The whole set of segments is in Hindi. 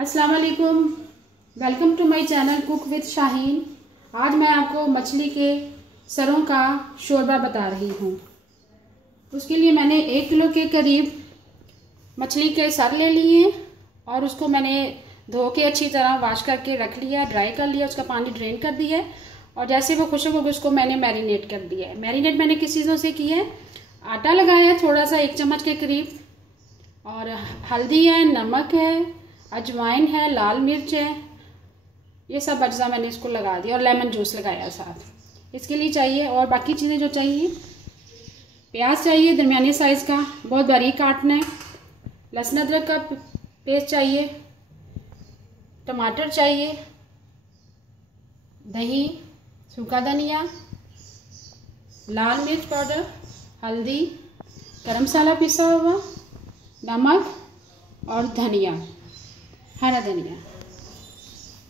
अस्सलाम वालेकुम, welcome to my channel cook with Shaheen. आज मैं आपको मछली के सरों का शोरबा बता रही हूँ। उसके लिए मैंने 1 किलो के करीब मछली के सर ले लिए और उसको मैंने धो के अच्छी तरह वॉश करके रख लिया, ड्राई कर लिया, उसका पानी ड्रेन कर दिया है। और जैसे वो खुशक होगी उसको मैंने मैरिनेट कर दिया है। मैरिनेट मैंने किस चीज़ों से की है, आटा लगाया है थोड़ा सा 1 चम्मच के करीब, और हल्दी है, नमक है, अजवाइन है, लाल मिर्च है, ये सब अज्जा मैंने इसको लगा दिया, और लेमन जूस लगाया साथ इसके लिए चाहिए। और बाकी चीज़ें जो चाहिए, प्याज चाहिए दरमियाने साइज़ का, बहुत बारीक काटना है, लहसुन अदरक का पेस्ट चाहिए, टमाटर चाहिए, दही, सूखा धनिया, लाल मिर्च पाउडर, हल्दी, गरम मसाला पिसा हुआ, नमक और धनिया, हरा धनिया।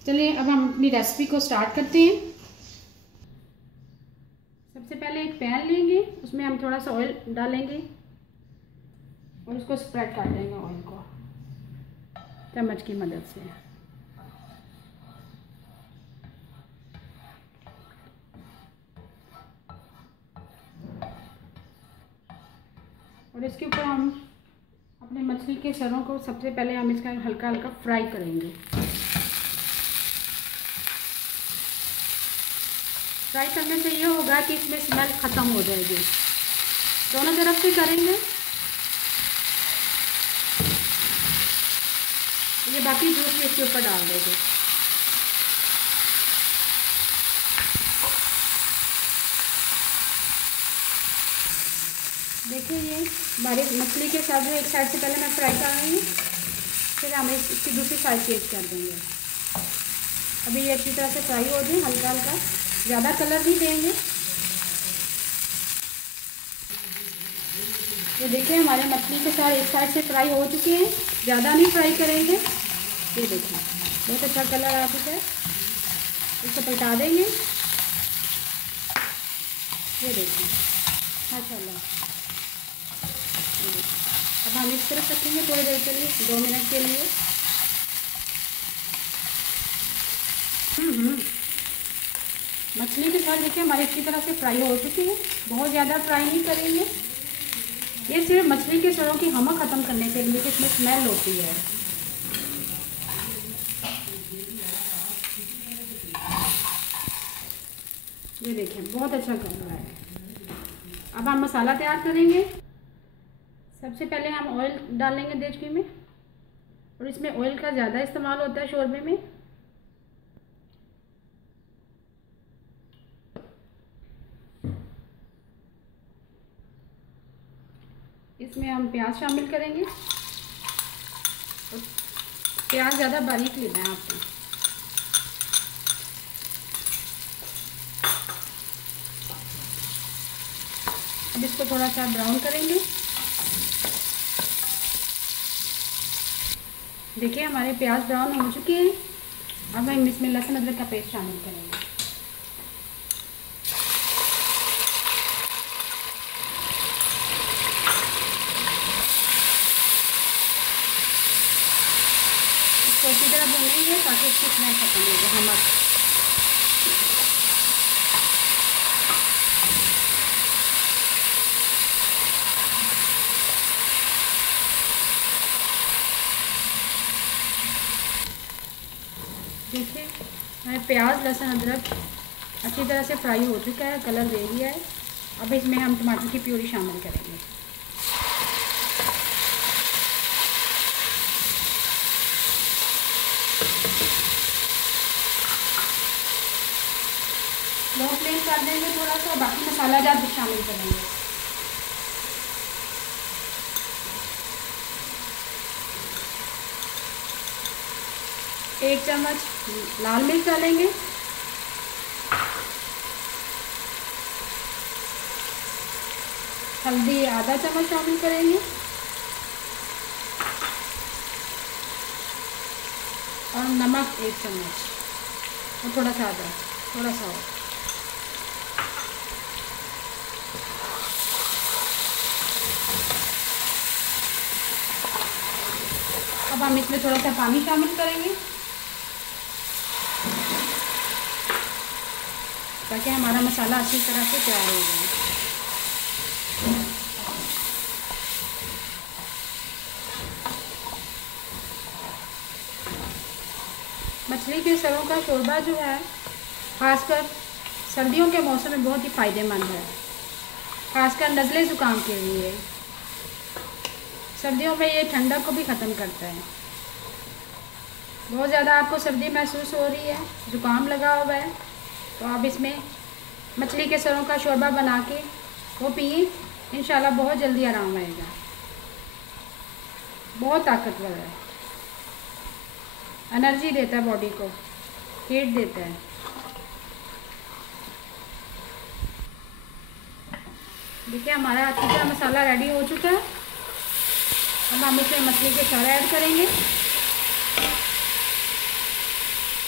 चलिए अब हम अपनी रेसिपी को स्टार्ट करते हैं। सबसे पहले एक पैन लेंगे, उसमें हम थोड़ा सा ऑयल डालेंगे और उसको स्प्रेड कर देंगे ऑयल को चम्मच की मदद से। और इसके ऊपर हम अपने मछली के सरों को सबसे पहले हम इसका हल्का हल्का फ्राई करेंगे। फ्राई करने से ये होगा कि इसमें स्मेल ख़त्म हो जाएगी। दोनों तरफ से करेंगे। ये बाकी जूस भी इसके ऊपर डाल देंगे। देखिए ये हमारी मछली के साथ जो एक साइड से पहले मैं फ्राई कर रही हूँ, फिर हम इसकी दूसरी साइड चेंज कर देंगे। अभी ये अच्छी तरह से फ्राई हो जाए, हल्का हल्का, ज़्यादा कलर नहीं देंगे। ये देखिए हमारे मछली के साथ एक साइड से फ्राई हो चुके हैं, ज़्यादा नहीं फ्राई करेंगे। ये देखिए बहुत अच्छा कलर आ चुका है। इसको पलटा देंगे। ये देखिए माशाल्लाह। अब हम इस तरफ रखेंगे थोड़ी देर के लिए, 2 मिनट के लिए। मछली के साथ देखिए हमारी अच्छी तरह से फ्राई हो चुकी है। बहुत ज़्यादा फ्राई नहीं करेंगे। ये सिर्फ मछली के सरों की हमक ख़त्म करने के लिए, इसमें स्मेल होती है। ये देखिए बहुत अच्छा कर रहा है। अब हम मसाला तैयार करेंगे। सबसे पहले हम ऑयल डालेंगे देचकी में, और इसमें ऑयल का ज़्यादा इस्तेमाल होता है शोरबे में। इसमें हम प्याज शामिल करेंगे, और प्याज ज़्यादा बारीक लेना है आपको। अब इसको थोड़ा सा ब्राउन करेंगे। देखिए हमारे प्याज ब्राउन हो चुके हैं। अब हम इसमें लहसुन अदरक का पेस्ट शामिल करेंगे। इसको अच्छी तरह भूनेंगे ताकि इसकी स्मेल खत्म हो जाए। नमक, देखिए हमारे प्याज लहसुन अदरक अच्छी तरह से फ्राई हो चुका है, कलर दे दिया है। अब इसमें हम टमाटर की प्यूरी शामिल करेंगे। लो फ्लेम कर देंगे थोड़ा सा, बाकी मसाला जात भी शामिल करेंगे। एक चम्मच लाल मिर्च डालेंगे, हल्दी आधा चम्मच शामिल करेंगे, और नमक 1 चम्मच, और थोड़ा सा अदरक, थोड़ा सा और। अब हम इसमें थोड़ा सा पानी शामिल करेंगे ताकि हमारा मसाला अच्छी तरह से तैयार हो जाए। मछली के सरों का शोरबा जो है खासकर सर्दियों के मौसम में बहुत ही फ़ायदेमंद है, खासकर नज़ले ज़ुकाम के लिए। सर्दियों में ये ठंडक को भी ख़त्म करता है। बहुत ज़्यादा आपको सर्दी महसूस हो रही है, ज़ुकाम लगा हुआ है, तो आप इसमें मछली के सरों का शोरबा बना के वो पिए, इंशाल्लाह बहुत जल्दी आराम आएगा। बहुत ताकतवर है, एनर्जी देता है बॉडी को, हीट देता है। देखिए हमारा अच्छी तरह मसाला रेडी हो चुका है। अब हम इसमें मछली के सर ऐड करेंगे।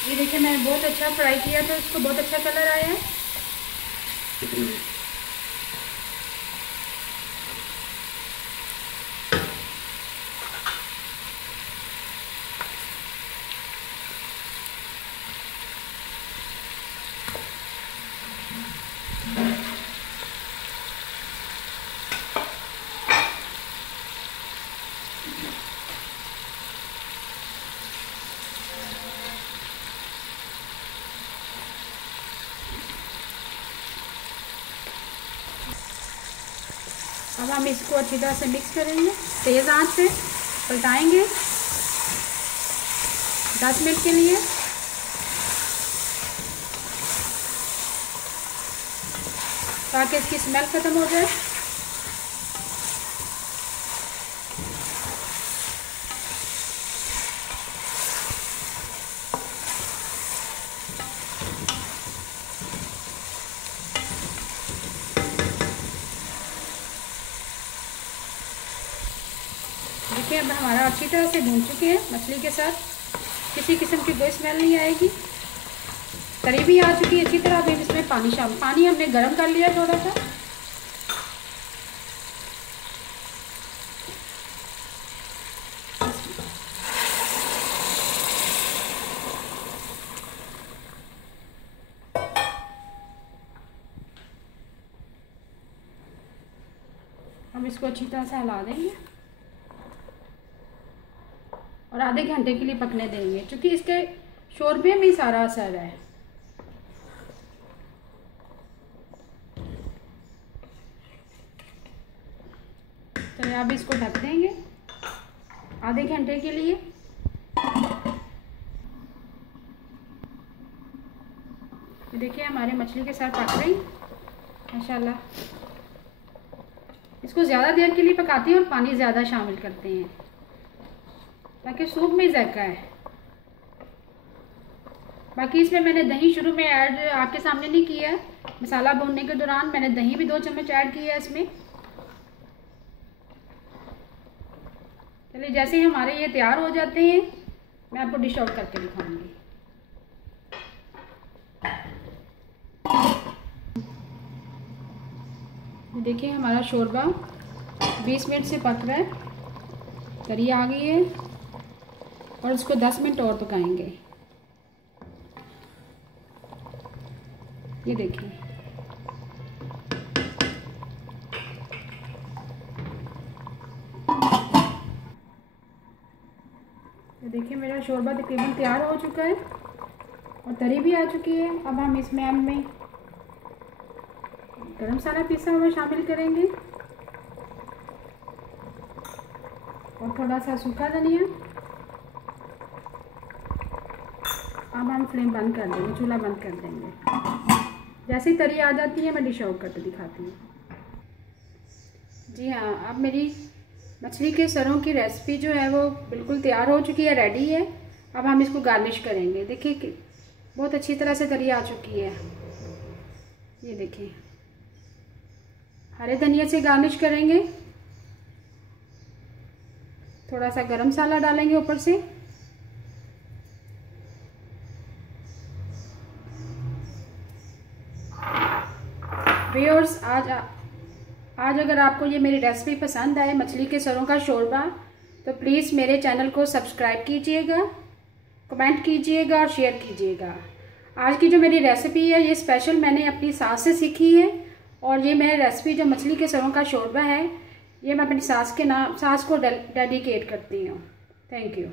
ये देखिए मैंने बहुत अच्छा फ्राई किया था, इसको बहुत अच्छा कलर आया है। अब हम इसको अच्छी तरह से मिक्स करेंगे, तेज़ आंच पे पलटाएंगे 10 मिनट के लिए। ताकि इसकी स्मेल ख़त्म हो जाए। देखिए अब हमारा अच्छी तरह से भून चुके हैं मछली के साथ, किसी किस्म की कोई स्मेल नहीं आएगी, तरी भी आ चुकी है अच्छी तरह। अभी इसमें पानी हमने गर्म कर लिया थोड़ा सा। हम इसको अच्छी तरह से हिला देंगे और आधे घंटे के लिए पकने देंगे, क्योंकि इसके शोरबे में सारा असर है। चलिए अब इसको ढक देंगे आधे घंटे के लिए। देखिए हमारे मछली के साथ पक रही माशाल्लाह। इसको ज़्यादा देर के लिए पकाते हैं और पानी ज़्यादा शामिल करते हैं ताकि सूप में जायका है। बाकी इसमें मैंने दही शुरू में ऐड आपके सामने नहीं किया है। मसाला भूनने के दौरान मैंने दही भी 2 चम्मच ऐड किया है इसमें। चलिए जैसे ही हमारे ये तैयार हो जाते हैं मैं आपको डिश आउट करके दिखाऊंगी। देखिए हमारा शोरबा 20 मिनट से पक रहा है, तरी आ गई है और इसको 10 मिनट और पकाएंगे। ये देखिए मेरा शोरबा तकरीबन तैयार हो चुका है और तरी भी आ चुकी है। अब हम इसमें गरम मसाला पिसा हुआ शामिल करेंगे और थोड़ा सा सूखा धनिया। अब हम फ्लेम बंद कर देंगे, चूल्हा बंद कर देंगे। जैसे ही तरी आ जाती है मैं डिश आउट करके दिखाती हूँ। जी हाँ, अब मेरी मछली के सरों की रेसिपी जो है वो बिल्कुल तैयार हो चुकी है, रेडी है। अब हम इसको गार्निश करेंगे। देखिए कि बहुत अच्छी तरह से तरी आ चुकी है। ये देखिए हरे धनिया से गार्निश करेंगे, थोड़ा सा गरम मसाला डालेंगे ऊपर से। व्यूअर्स आज अगर आपको ये मेरी रेसिपी पसंद आए, मछली के सरों का शोरबा, तो प्लीज़ मेरे चैनल को सब्सक्राइब कीजिएगा, कमेंट कीजिएगा और शेयर कीजिएगा। आज की जो मेरी रेसिपी है ये स्पेशल मैंने अपनी सास से सीखी है, और ये मेरी रेसिपी जो मछली के सरों का शोरबा है ये मैं अपनी सास को डेडिकेट करती हूँ। Thank you.